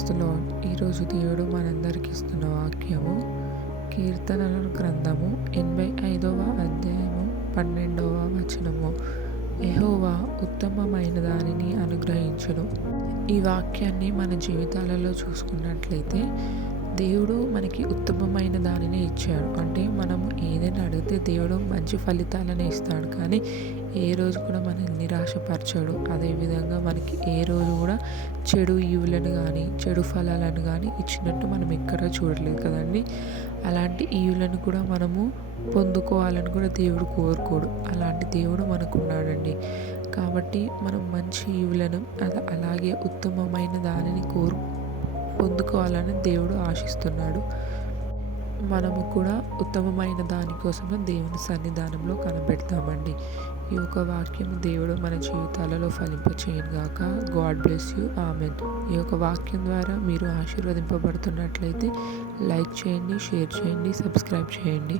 Praise the lord. ఈరోజు దేవుడు మనందరికి ఇస్తున్న వాక్యము కీర్తనల గ్రంథము 85వ అధ్యాయము 12వ వచనము. యెహోవా ఉత్తమమైన దానిని అనుగ్రహించును. ఈ వాక్యాన్ని మన జీవితాలలో చూసుకున్నట్లయితే దేవుడు మనకి ఉత్తమమైన దానిని ఇచ్చాడు. అంటే మనము ఏదైనా అడిగితే దేవుడు మంచి ఫలితాలను ఇస్తాడు, కానీ ఏ రోజు కూడా మనల్ని నిరాశపరచాడు. అదేవిధంగా మనకి ఏ రోజు కూడా చెడు ఈవులను కానీ చెడు ఫలాలను కానీ ఇచ్చినట్టు మనం ఎక్కడా చూడలేదు కదండి. అలాంటి ఈవులను కూడా మనము పొందుకోవాలని కూడా దేవుడు కోరుకోడు. అలాంటి దేవుడు మనకున్నాడండి. కాబట్టి మనం మంచి ఈవులను అలాగే ఉత్తమమైన దానిని పొందుకోవాలని దేవుడు ఆశిస్తున్నాడు. మనము కూడా ఉత్తమమైన దానికోసము దేవుని సన్నిధానంలో కనిపెడతామండి. ఈ యొక్క వాక్యం దేవుడు మన జీవితాలలో ఫలింపచేయను గాక. God bless you. ఆమెన్. ఈ యొక్క వాక్యం ద్వారా మీరు ఆశీర్వదింపబడుతున్నట్లయితే లైక్ చేయండి, షేర్ చేయండి, సబ్స్క్రైబ్ చేయండి.